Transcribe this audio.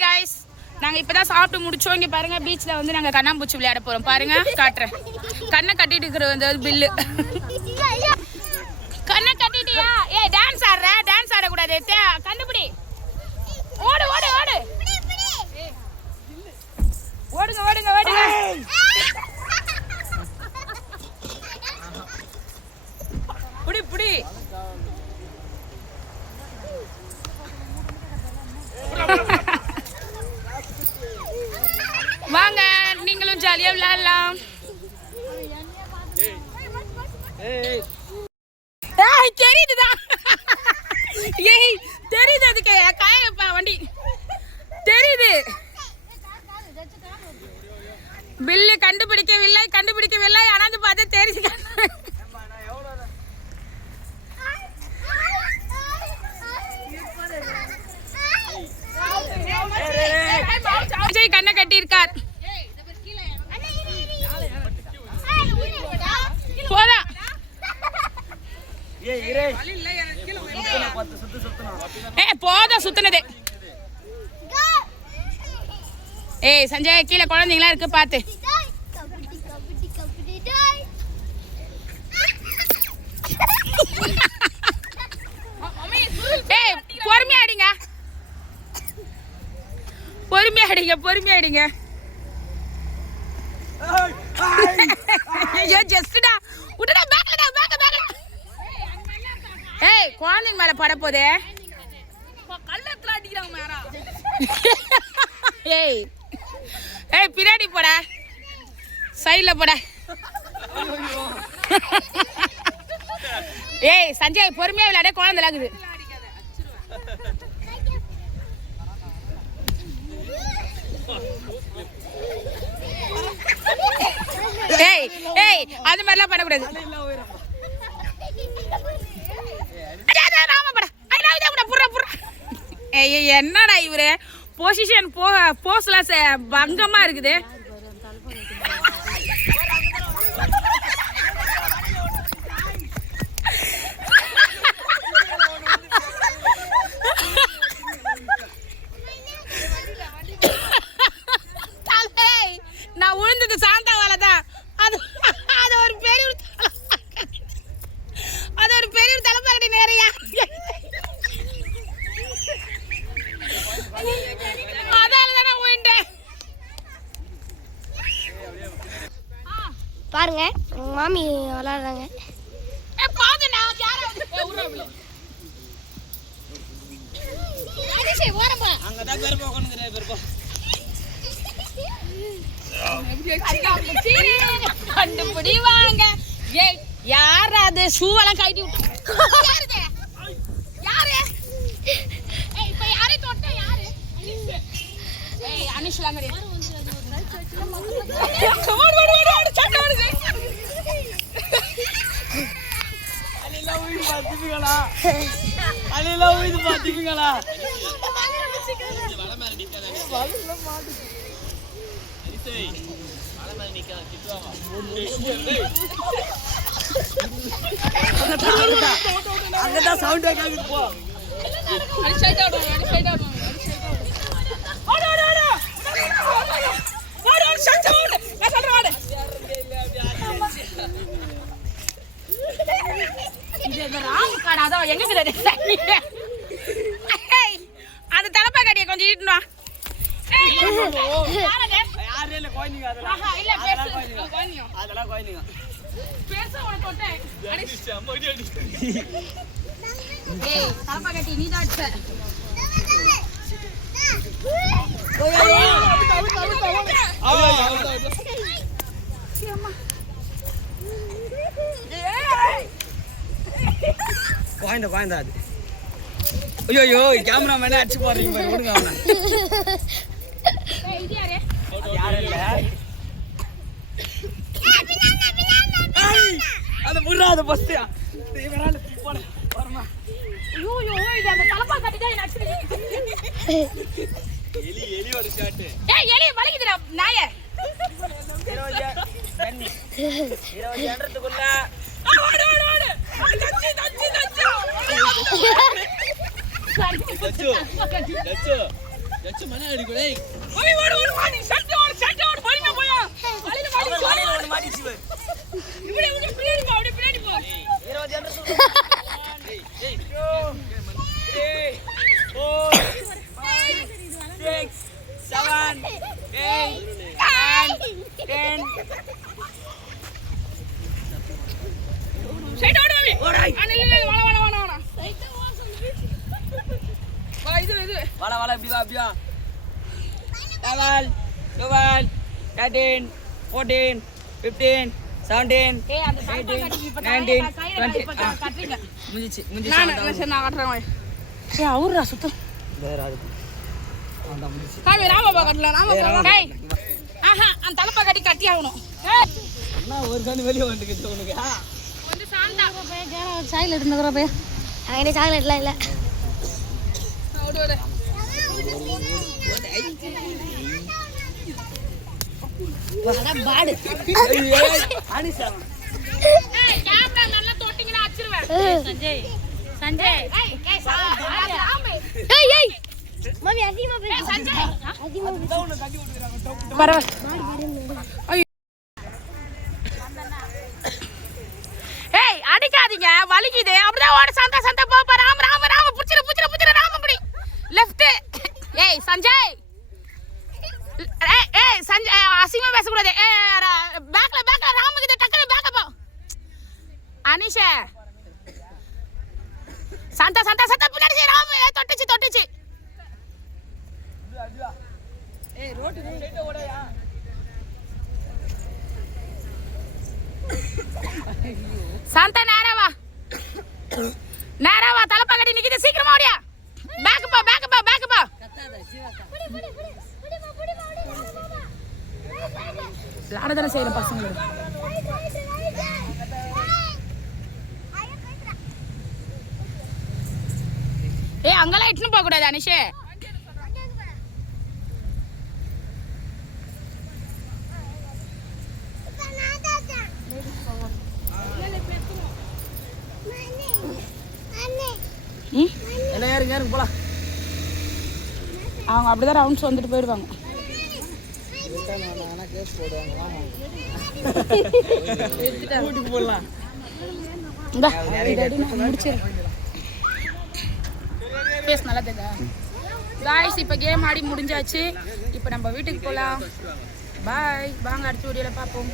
Hi guys நாங்க இப்பதான் சாப்பிட்டு முடிச்சோம். இங்கே பாருங்க பீச்சில் வந்து நாங்க கண்ணாம்பூச்சி விளையாட போறோம். பாருங்க காட்டுறேன். கண்ணை கட்டிட்டு இருக்கிற வந்து பில்லு கண்ணை கட்டிட்டியா? ஏ டான்ஸ் ஆடுற? டான்ஸ் ஆடக்கூடாது கண்டுபிடி. ஓடு ஓடு ஓடு ஓடுங்க ஓடுங்க ஓடுங்க புடி புடி வாங்க நீங்களும் ஜாலியா விளையாடலாம் ஏய் தெரியுதுதான் ஏய் தெரியுது அதுக்கு காயப்பா வண்டி தெரியுது பில்லு கண்டுபிடிக்கவில்லை கண்டுபிடிக்கவில்லை அனாந்து பார்த்து தெரியுது விஜய் கண்ணை கட்டியிருக்கார் ஏ போதும் சுத்துனது. ஏய் சஞ்சய் கீழே குழந்தைங்களாம் இருக்கு பார்த்து ஏய் பொறுமையா அடிங்க பொறுமையா அடிங்க பொறுமையா அடிங்க ஐயோ ஜஸ்டா விட்டுடா பேக்லடா பேக் பேக் ஏய் குழந்தைங்க மேல பட போதே. கள்ளத்துல அடிக்கிறாங்க மேரா. ஏய் ஏய் பின்னாடி போடா. சைடுல போடா. ஏய் சஞ்சய் பொறுமையா விளையாட குழந்தை விளாகுது ஏய் ஏய் அது மாதிரிலாம் பண்ணக்கூடாது அடே, அடே, நாம பட. ஐ, நான் இதை விட, புர்றா, புர்றா. ஏய், ஏய், என்னடா இவரு? பொசிஷன் போ போஸ்ல பங்கமா இருக்குது தலை, நான் விழுந்தது சாந்தாவால தான் அது அது ஒரு பெரிய ஒரு தலை. அது ஒரு பெரிய ஒரு தலைப்பாக்கடி நேரையா அதால தான் நான் விழுந்தேன் பாருங்க உங்க மாமி விளாடுறாங்க ஏ பாதுடா யாராவது ஏ, உர்றா உள்ள. அங்கதான் பேர் போகணுங்கிற பேர் போ. சீரி, கண்டுபிடி வாங்க யார் அது? ஷூவெல்லாம் கழட்டி விட்டு யாரு இது? யாரு ஏய் இப்ப யாரை தொட்ட யாரு ஏய் அனுஷ்லாம் கிடையாது ஓடு, ஓடு, ஓடு, ஓடு, சட்டை ஓடுது. அலிலாம் உயிர் பார்த்துப்பீங்களா அலிலாம் உயிர் பார்த்துப்பீங்களா அங்கதான் சவுண்ட் கேக்குது போ அடி side out வாங்க, அடி side out வாங்க, அடி side out வாங்க. ஓடு, ஓடு, ஓடு. ஓடு, ஓடு, சட்டை ஓடு. நான் சொல்றேன், ஓடு. இது இந்த ராங் கார்டு, அதான் எங்க இருக்குது அது? ஏய், அந்த தலைப்பா கொஞ்சம் கட்டி நீதான் குழந்த குழந்த அது. ஐயோ ஐயோ கேமரா மேனே அடிச்சு போடுறீங்க பாரு விடுங்க அவனை. அது யாரும் இல்ல. ஃபர்ஸ்ட் வரமா? ஐயோ, ஐயோ, இது அந்த தலப்பா கட்டிதான் என்ன தச்சு. தச்சு தச்சு ஓடி ஓடு ஓடு வாடி சட்டை ஓடு சட்டை ஓடு பொறுமையா போயா வழியில மாடி வாழையில ஒண்ணு மாட்டிச்சு பாரு. இப்படி இப்படி பின்னாடி போ அப்படி பின்னாடி போ இருபது என்ற சொல்லு. Eight, three, four, five, six, seven, eight, nine, ten. Side ஓடு மாமி ஓடாய். ஆ, நில்லு, நில்லு, வாடா, வாடா, வாடா, வாடா. வா, இது, இது. வாடா, வாடா, இப்படி வா, இப்படி வா. இப்ப nineteen, கயிறை- கயிறை twenty. இப்ப ஆ, கட்டுறீங்க. முடிஞ்சிச்சு, முடிஞ்சிச்சு, நான் கட்டுறேன் வாய். ஏய், அவுர்றா, சுத்தம். வேற முடிஞ்சிச்சு. சாமி, ராமப்பா கட்டல, ராமப்பா. ஆஹா, அந்த தடுப்பை கட்டி கட்டி ஆகணும் ஏய், என்ன ஒரு கண்ணு வெளியே வந்துக்கிட்டு உனக்கு? கொஞ்சம் சாந்தா. சாக்லேட் போய் என்கிட்ட சாக்லேட்லாம் இல்லை ஓடு, ஓடு. ஏய், அனிஷா. ஏய், கேமரா நல்லா தொட்டிங்கன்னா அடிச்சிருவேன். சஞ்சய் மம்மி அதிகமா சஞ்சய். ஏய் அடிக்காதீங்க வலிக்குது அப்படிதான் ஓட சந்தா சந்தா ராம ராம ராம புடிச்சிரு புடிச்சிரு புடிச்சிரு ராம புடி லெஃப்ட் ஏய் சஞ்சய்! ஏய் ஏய் சஞ்சய் அசிங்கமா பேசக்கூடாது. ஏய் பேக்ல பேக்ல ராம கிட்ட டக்குனு பேக்க போ. அனிஷா. சந்தா சந்தா சந்தா பின்னாடி ராம. ஏய், தொட்டுச்சு தொட்டுச்சு. ஏய், straight ஆ ஓடாயா? சாந்தா நேரா வா. நேரா வா தலப்பா கட்டி நிக்குது. சீக்கிரமா ஓடியா. பேக் விளாட தானே செய்யற பசங்களுக்கு ஏய் அங்கெல்லாம் இட்டுன்னு போக கூடாது அனிஷே. எல்லாம் ஏறுங்க, ஏறுங்க, போலாம். அவங்க அப்படிதான் ரவுண்ட்ஸ் வந்துட்டு போயிடுவாங்க. வீட்டுக்கு நல்லா தெரியுதா? காய்ஸ் இப்போ கேம் ஆடி முடிஞ்சாச்சு. இப்போ நம்ம வீட்டுக்கு போகலாம் பாய் வாங்க அடுத்த வீடியோவில் பார்ப்போம்.